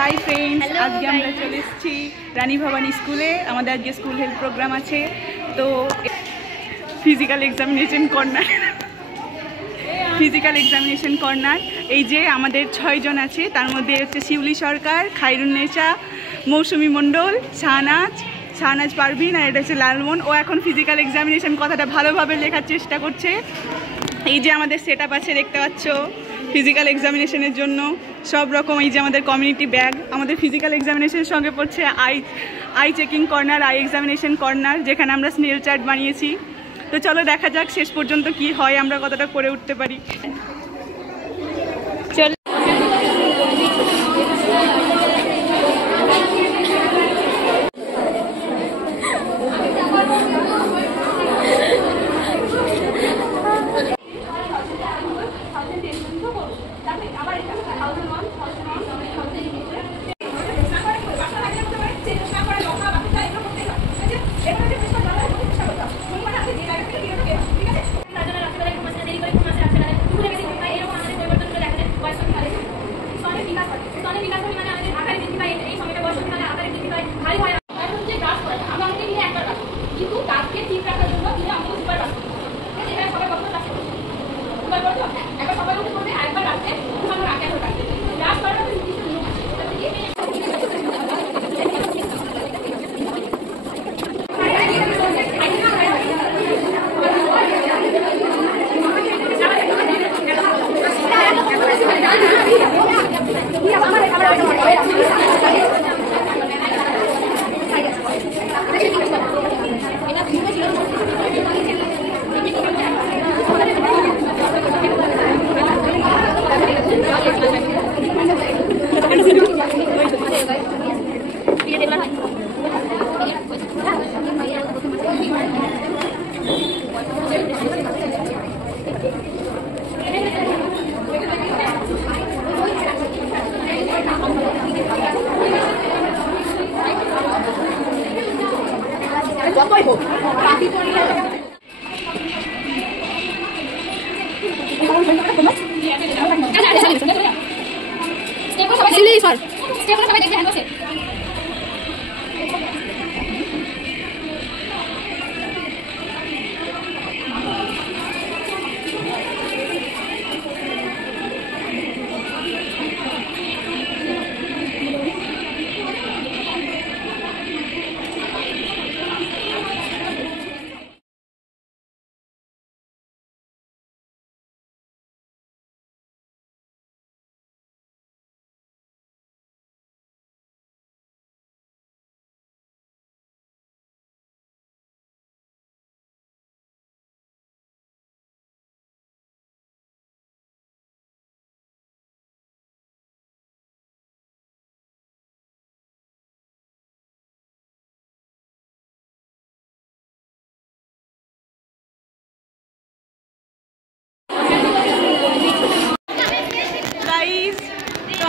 Hi friends, আজকে আমরা চলে এসেছি রানী ভবানী স্কুলে। আমাদের আজকে স্কুল হেলথ প্রোগ্রাম আছে, তো ফিজিক্যাল এক্সামিনেশন কর্নার। এই যে আমাদের 6 জন আছে, তার মধ্যে হচ্ছে শিউলি সরকার, খাইরুন্নেসা, মৌসুমী মণ্ডল, শাহনাজ পারভিন, আর এটা হচ্ছে লালমন। ও এখন ফিজিক্যাল এক্সামিনেশন কথাটা ভালোভাবে লেখার চেষ্টা করছে। এই যে আমাদের সেট আপ আছে, দেখতে পাচ্ছ ফিজিক্যাল এক্সামিনেশনের জন্য সব রকম। এই যে আমাদের কমিউনিটি ব্যাগ, আমাদের ফিজিক্যাল এক্সামিনেশনের সঙ্গে পড়ছে I checking corner, I examination corner, যেখানে আমরা স্নেল চার্ট বানিয়েছি। তো চলো দেখা যাক শেষ পর্যন্ত কি হয়, আমরা কতটা করে উঠতে পারি। চল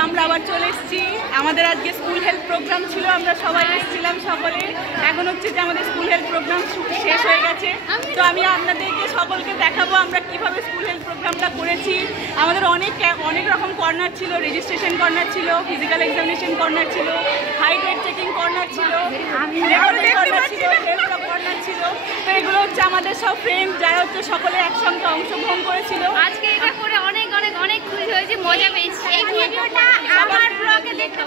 আমরা আবার চলে এসেছি। আমাদের আজকে স্কুল হেলথ প্রোগ্রাম ছিল, আমরা সবাই এসেছিলাম সকলে। এখন হচ্ছে যে আমাদের স্কুল হেলথ প্রোগ্রাম শেষ হয়ে গেছে, তো আমি আপনাদেরকে সকলকে দেখাবো আমরা কিভাবে স্কুল হেলথ প্রোগ্রামটা করেছি। আমাদের অনেক রকম কর্নার ছিল, রেজিস্ট্রেশন কর্নার ছিল, ফিজিক্যাল এক্সামিনেশন কর্নার ছিল, হাইট ওয়েট চেকিং কর্নার ছিল, কর্নার ছিল। তো এগুলো হচ্ছে আমাদের সব ফ্রেন্ড যারা হচ্ছে সকলে একসঙ্গে অংশগ্রহণ করেছিল। আজকে এটা করে অনেক অনেক অনেক খুশি হয়েছে, মজা পেয়েছি। এই ভিডিওটা আমার ব্লগে দেখতে